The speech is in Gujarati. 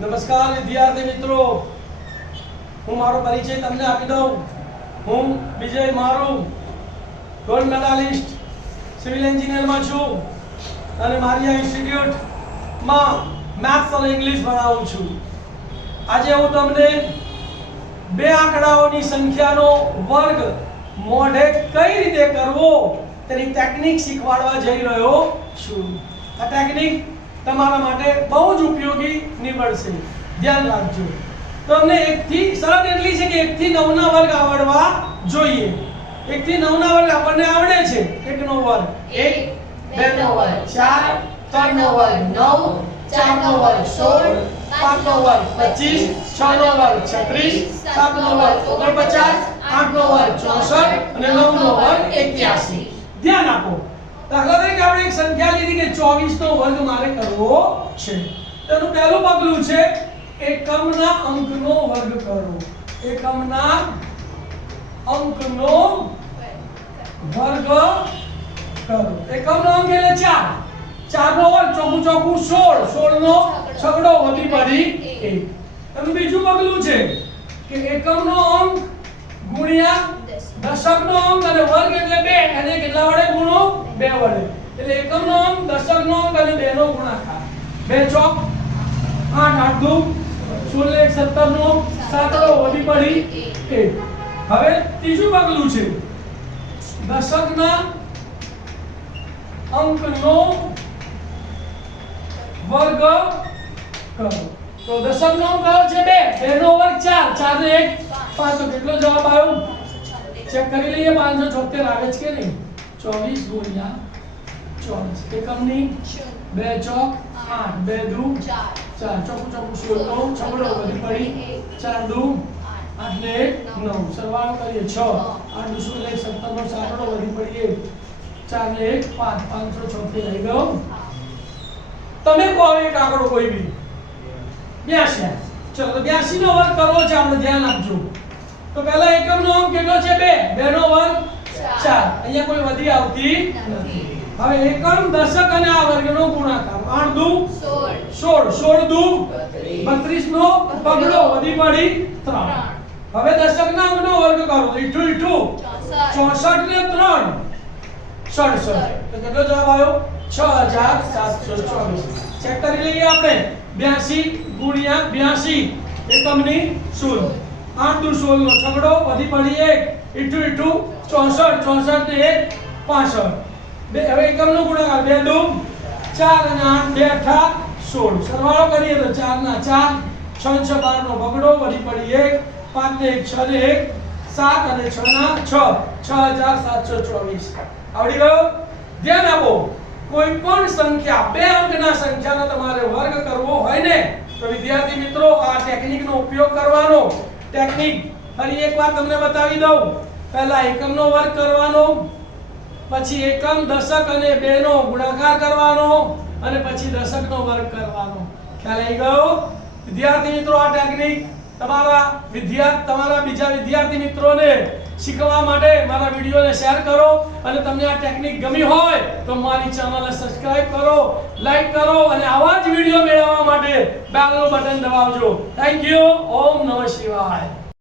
નમસ્કાર વિદ્યાર્થી મિત્રો, હું મારો પરિચય તમને આપી દઉં. હું વિજય મારું ગોલ્ડ મેડાલિસ્ટ સિવિલ એન્જિનિયરમાં છું અને મારી આ ઇન્સ્ટિટ્યૂટમાં મેથ્સ અને ઇંગ્લિશ ભણાવું છું. આજે હું તમને બે આંકડાઓની સંખ્યાનો વર્ગ મોઢે કઈ રીતે કરવો તેની ટેકનિક શીખવાડવા જઈ રહ્યો છું. આ ટેકનિક તમારા માટે બહુ જ ઉપયોગી નીવડશે, ધ્યાન રાખજો. તો અમને 1 થી શરત એટલી છે કે 1 થી 9 ના વર્ગ આવડવા જોઈએ. 1 થી 9 ના વર્ગ આપણને આવડે છે. 1 નો વર્ગ 1, 2 નો વર્ગ 4, 3 નો વર્ગ 9, 4 નો વર્ગ 16, 5 નો વર્ગ 25, 6 નો વર્ગ 36, 7 નો વર્ગ 49, 8 નો વર્ગ 64 અને 9 નો વર્ગ 81. ધ્યાન આપો. દાખલા તરીકે આપણે એક સંખ્યા લીધી કે 24 નો વર્ગ મારે કરવો છે. તેનું પહેલું પગલું છે એકમના અંકનો વર્ગ કરો. એકમના અંકનો વર્ગ કરો. એકમનો અંક એટલે 4. 4 નો વર્ગ ચોકું ચોકું 16. 16 નો છગડો વધી પડી 1. તેનું બીજું પગલું છે કે એકમનો અંક ગુણ્યા દશકનો અંક અને વર્ગ એટલે 2. એને કેટલા વડે ગુણો? 2 વડે. એટલે એકમનો અંક, દશકનો અંક અને 2 નો ગુણાકાર. 2 ચોક 8, 8 દુ 16, 17 નો 7 વધી પડી 1. હવે ત્રીજું પગલું છે દશકના અંકનો વર્ગ કરો. તો દશકનો અંક કયો છે? 2. 2 નો વર્ગ 4. 4 ને 1 5. તો કેટલો જવાબ આવ્યો? ચેક કરી લઈએ. 576 આવે છે કે નહીં? 24 ગુણ્યા 24. એકમની 2 ચોક 8, 2 દુ 4, ચોકું ચોકું 16 નો છગડો વધી પડી 4 દુ 8 ને 1 9. સરવાળો કરીએ 6, 8 દુ 16, 17 નો સાતડો વધી પડી 1, 4 ને 1 5, 576 આવી ગયો. તમે કહો એક આંકડો કોઈ બી. 82. ચલો તો 82 નો વર્ગ કરવો છે. આપણે ધ્યાન આપજો. તો પહેલા એકમનો અંક કેટલો છે? 2. 2 નો વર્ગ 4. અહીંયા કોઈ વધી આવતી નથી. હવે એકમ, દશક અને આ વર્ગનો ગુણાકાર. 8 દુ 16, 16 દુ 32 નો પગડો વધી પડી 3. હવે દશકના અંકનો વર્ગ કરો. ઈઠું ઈઠું 64 ને 3 67. તો કેટલો જવાબ આવ્યો? 6724. ચેક કરી લઈએ આપણે. 82 ગુણ્યા 82. એકમની 0. 8 દુ 16 નો છગડો વધી પડી 1. ઈઠું ઈઠું 64, 64 ને 1 65. હવે એકમનો ગુણાકાર. 2 દુ 4 અને 8 2 8 16. સરવાળો કરીએ તો 4 ના 4, 6 6 12 નો બગડો વધી પડી 1, 5 ને 1 6 ને 1 7 અને 6 ના 6 6724. આવડી ગયો? ધ્યાન આપો. કોઈ પણ સંખ્યા, બે અંકના સંખ્યાનો તમારે વર્ગ કરવો હોય ને તો વિદ્યાર્થી મિત્રો આ ટેકનિકનો ઉપયોગ કરવાનો. ટેકનિક ફરી એકવાર તમને બતાવી દઉં. પહેલા એકમનો વર્ગ કરવાનો, પછી એકમ, દશક અને 2 નો ગુણાકાર કરવાનો અને પછી દશકનો વર્ગ કરવાનો. ખ્યાલ આવી ગયો વિદ્યાર્થી મિત્રો? આ ટેકનિક તમારા બીજા વિદ્યાર્થી મિત્રોને શીખવા માટે મારા વિડિયોને શેર કરો અને તમને આ ટેકનિક ગમી હોય તો મારી ચેનલને સબસ્ક્રાઇબ કરો, લાઈક કરો અને આવા જ વિડિયો મેળવવા માટે બેલનું બટન દબાવજો. Thank you. ઓમ નમઃ શિવાય.